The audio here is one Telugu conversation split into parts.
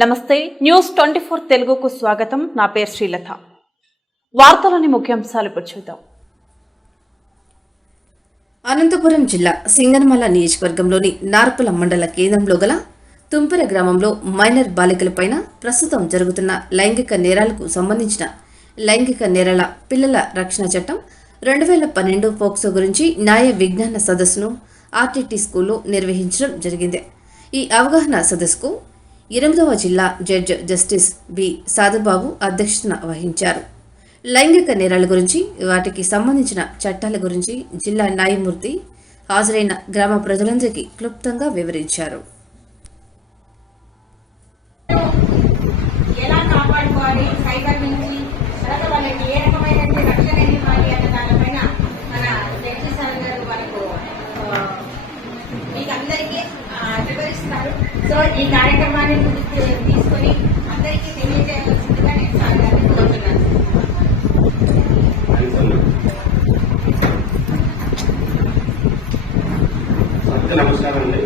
నమస్తే న్యూస్ 24 తెలుగుకు స్వాగతం. నా పేరు శ్రీలత. వార్తలోని ముఖ్యాంశాలు చూద్దాం. అనంతపురం జిల్లా సింగనమల నియోజకవర్గంలోని నార్పల మండల కేంద్రంలో గల తుంపెర గ్రామంలో మైనర్ బాలికలపైన ప్రస్తుతం జరుగుతున్న లైంగిక నేరాలకు సంబంధించిన లైంగిక నేరాల పిల్లల రక్షణ చట్టం 2012 పోక్సో గురించి న్యాయ విజ్ఞాన సదస్సును ఆర్టీటీ స్కూల్లో నిర్వహించడం జరిగింది. ఈ అవగాహన సదస్సుకు 8వ జిల్లా జడ్జి జస్టిస్ బి సాధుబాబు అధ్యక్షతన వహించారు. లైంగిక నేరాల గురించి, వాటికి సంబంధించిన చట్టాల గురించి జిల్లా న్యాయమూర్తి హాజరైన గ్రామ ప్రజలందరికీ క్లుప్తంగా వివరించారు. సో ఈ కార్యక్రమాన్ని తీసుకుని అందరికీ తెలియజేయాల్సిందిగా నేను సార్ గారిని కోరుతున్నాను. నమస్కారం అండి.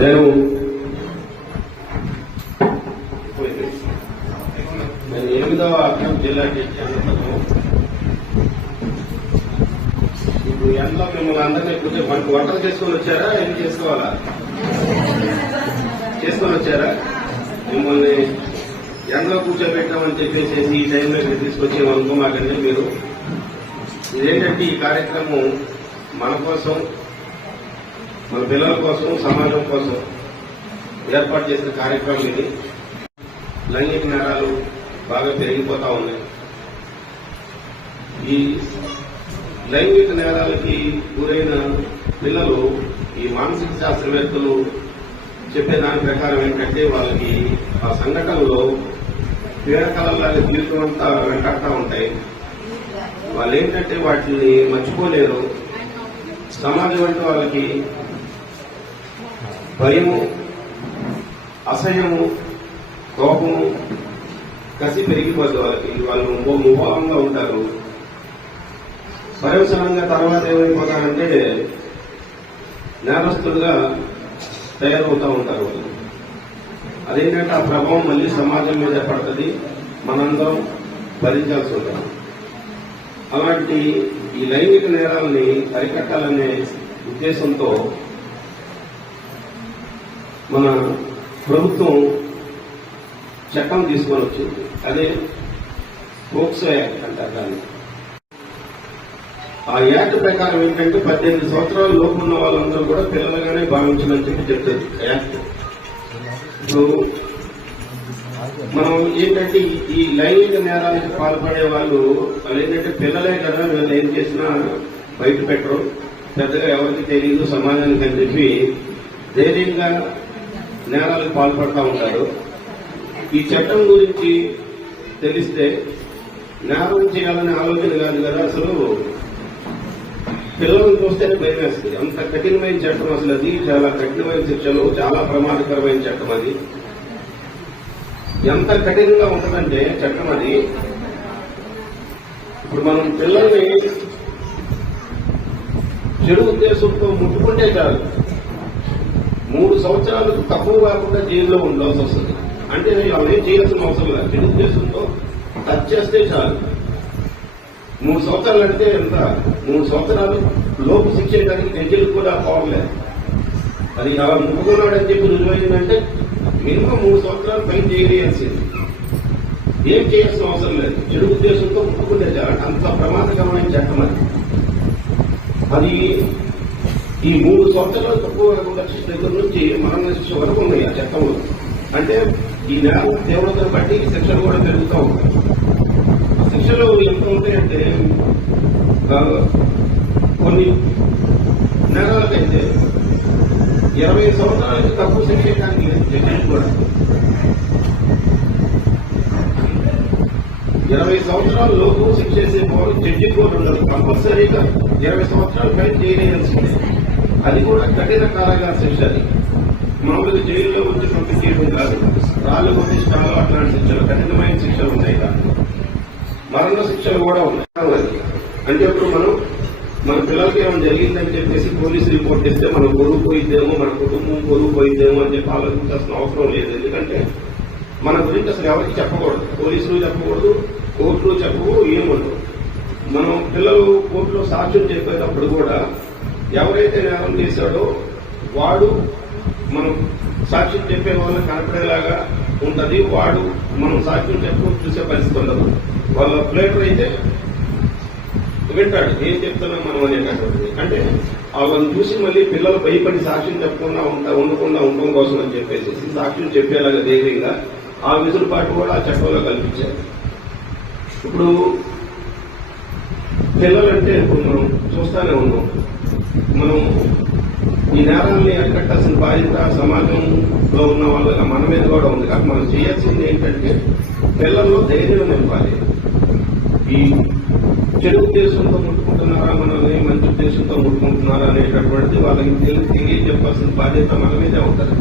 నేను 8వ అక్రమ్ జిల్లా జడ్జి అనంతపురం. ఇప్పుడు ఎంతో మిమ్మల్ని అందరినీ కొంచెం వంటలు చేసుకొని వచ్చారా, ఏం చేసుకోవాలా? చేసుకొని వచ్చారా? మిమ్మల్ని ఎండలో కూర్చోబెట్టామని చెప్పేసి ఈ టైంలో ఇక్కడ తీసుకొచ్చి అనుకోమాకండి. మీరు ఇదేంటంటే ఈ కార్యక్రమం మన కోసం, మన పిల్లల కోసం, సమాజం కోసం ఏర్పాటు చేసిన కార్యక్రమం ఇది. లైంగిక నేరాలు బాగా పెరిగిపోతా ఉన్నాయి. ఈ లైంగిక నేరాలకి గురైన పిల్లలు ఈ మానసిక శాస్త్రవేత్తలు చెప్పే దాని ప్రకారం ఏంటంటే వాళ్ళకి ఆ సంఘటనలో పీడకలలాగా జీవితం అంతా వెంటాడుతూ ఉంటాయి. వాళ్ళు ఏంటంటే వాటిని మర్చిపోలేరు. సమాజం అంటే వాళ్ళకి భయము, అసహ్యము, కోపము, కసి పెరిగిపోతుంది. వాళ్ళు ముభావంగా ఉంటారు. పర్యవసనంగా తర్వాత ఏమైపోతారంటే నేరస్తులుగా తయారవుతూ ఉంటారు వాళ్ళు. అదేంటంటే ఆ ప్రభావం మళ్ళీ సమాజం మీద పడుతుంది, మనందరం భరించాల్సి ఉంటుంది. అలాంటి ఈ లైంగిక నేరాలని అరికట్టాలనే ఉద్దేశంతో మన ప్రభుత్వం చట్టం తీసుకొని వచ్చింది. అదే పోక్సో యాక్ట్ అంటారు దాన్ని. ఆ యాక్ట్ ప్రకారం ఏంటంటే 18 సంవత్సరాల లోపు ఉన్న వాళ్ళందరూ కూడా పిల్లలుగానే భావించమని చెప్పి చెప్తుంది యాక్ట్. ఇప్పుడు మనం ఏంటంటే ఈ లైంగిక నేరాలకు పాల్పడే వాళ్ళు ఏంటంటే పిల్లలే కదా, వీళ్ళు ఏం చేసినా బయట పెట్టరు, పెద్దగా ఎవరికి తెలియదు సమాజానికి అని చెప్పి ధైర్యంగా నేరాలకు పాల్పడుతూ ఉంటారు. ఈ చట్టం గురించి తెలిస్తే నేరం చేయాలనే ఆలోచన కాదు కదా, అసలు పిల్లలను చూస్తేనే భయం వేస్తుంది. అంత కఠినమైన చట్టం అసలు అది. చాలా కఠినమైన శిక్షలు, చాలా ప్రమాదకరమైన చట్టం అది. ఎంత కఠినంగా ఉంటుందంటే చట్టం అది, ఇప్పుడు మనం పిల్లల్ని చెడు ఉద్దేశంతో ముట్టుకుంటే చాలు 3 సంవత్సరాలకు తక్కువ కాకుండా జైల్లో ఉండాల్సి వస్తుంది. అంటే వాళ్ళేం చేయాల్సిన అవసరం లేదు. చెడు ఉద్దేశంతో టచ్ చేస్తే చాలు 3 సంవత్సరాలు అంటే ఎంత? 3 సంవత్సరాలు లోపు శిక్ష కానీ జడ్జిలకు కూడా పోవలేదు. అది అలా ముట్టుకున్నాడని చెప్పి రుజువైందంటే మినిమం 3 సంవత్సరాలు పైన చేయలేయాల్సింది. ఏం చేయాల్సిన అవసరం లేదు. చెడు ఉద్దేశంతో ముట్టుకుంటే చాలు. అంత ప్రమాదకరమైన చట్టం అది. అది ఈ 3 సంవత్సరాలు తక్కువ కాకుండా శిక్ష దగ్గర నుంచి మరణ శిక్ష వరకు ఉన్నాయి ఆ చట్టంలో. అంటే ఈ నేరం తీవ్రతను బట్టి శిక్షలు కూడా పెరుగుతూ ఉంటాయి. శిక్షలు ఎంత ఉంటాయంటే కొన్ని నేరాలకైతే 20 సంవత్సరాలకి తక్కువ శిక్ష కానీ జడ్జి కూడా 20 సంవత్సరాల లోపు శిక్ష చేసే జడ్జి కూడా ఉండదు. కంపల్సరీగా 20 సంవత్సరాల పైన చేయలేయాల్సిందే. అది కూడా కఠిన కారాగార శిక్ష. అది మామూలుగా జైల్లో వచ్చి పంపించేయడం కాదు. రాళ్ళు కొట్టించడాలు అట్లాంటి శిక్షలు, కఠినమైన శిక్షలు ఉన్నాయి. దాంట్లో మరణ శిక్షలు కూడా ఉన్నాయి. అంటే ఇప్పుడు మనం మన పిల్లలకి ఏమైనా జరిగిందని చెప్పేసి పోలీసు రిపోర్ట్ ఇస్తే మనం పొరుగు పోయిద్దేమో, మన కుటుంబం పొరుగు పోయిద్దేమో అని చెప్పి ఆలోచించాల్సిన అవసరం లేదు. ఎందుకంటే మన గురించి అసలు ఎవరికి చెప్పకూడదు, పోలీసులు చెప్పకూడదు, కోర్టులు చెప్పవు, ఏముండవు. మనం పిల్లలు కోర్టులో సాక్ష్యం చెప్పేటప్పుడు కూడా ఎవరైతే నేరం చేశాడో వాడు మనం సాక్ష్యం చెప్పే వాళ్ళని కనపడేలాగా ఉంటది. వాడు మనం సాక్ష్యం చెప్పు చూసే పరిస్థితి ఉండదు. వాళ్ళ ప్లేటర్ అయితే వింటాడు ఏం చెప్తున్నాం మనం అనేటటువంటిది. అంటే వాళ్ళని చూసి మళ్ళీ పిల్లలు భయపడి సాక్ష్యం చెప్పకుండా ఉండకుండా ఉండడం కోసం అని చెప్పేసి సాక్ష్యం చెప్పేలాగా ధైర్యంగా ఆ వెసులుబాటు కూడా ఆ చట్టంలో కల్పించారు. ఇప్పుడు పిల్లలంటే ఇప్పుడు మనం చూస్తానే ఉన్నాం. మనం ఈ నేరాలని అరికట్టాల్సిన బాధ్యత సమాజంలో ఉన్న వాళ్ళగా మన మీద కూడా ఉంది. కాబట్టి మనం చేయాల్సింది ఏంటంటే పిల్లల్లో ధైర్యం నింపాలి. ఈ చెడు ఉద్దేశంతో ముట్టుకుంటున్నారా, మనల్ని మంచి ఉద్దేశంతో ముట్టుకుంటున్నారా అనేటటువంటిది వాళ్ళకి తెలియజెప్పాల్సిన బాధ్యత మన మీదే ఉంటుంది.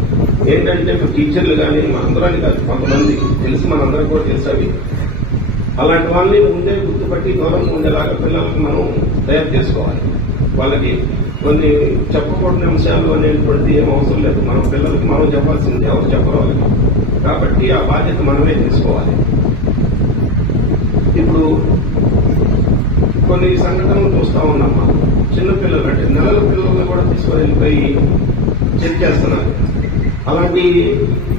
ఏంటంటే ఇప్పుడు టీచర్లు కానీ మనందరాన్ని కాదు, కొంతమంది తెలిసి మనందరం కూడా తెలుసవి. అలాంటి వాళ్ళని ముందే గుర్తుపట్టి దూరంగా ఉండేలాగా పిల్లలకు మనం తయారు చేసుకోవాలి. వాళ్ళకి కొన్ని చెప్పకూడని అంశాలు అనేటువంటిది ఏం అవసరం లేదు. మనం పిల్లలకి మనం చెప్పాల్సింది ఎవరు చెప్పరు వాళ్ళకి. కాబట్టి ఆ బాధ్యత మనమే తీసుకోవాలి. ఇప్పుడు కొన్ని సంఘటనలు చూస్తా ఉన్నాం. మనం చిన్నపిల్లలు అంటే నెలల పిల్లల్ని కూడా తీసుకొని వెళ్ళిపోయి చెక్ చేస్తున్నారు. అలాంటి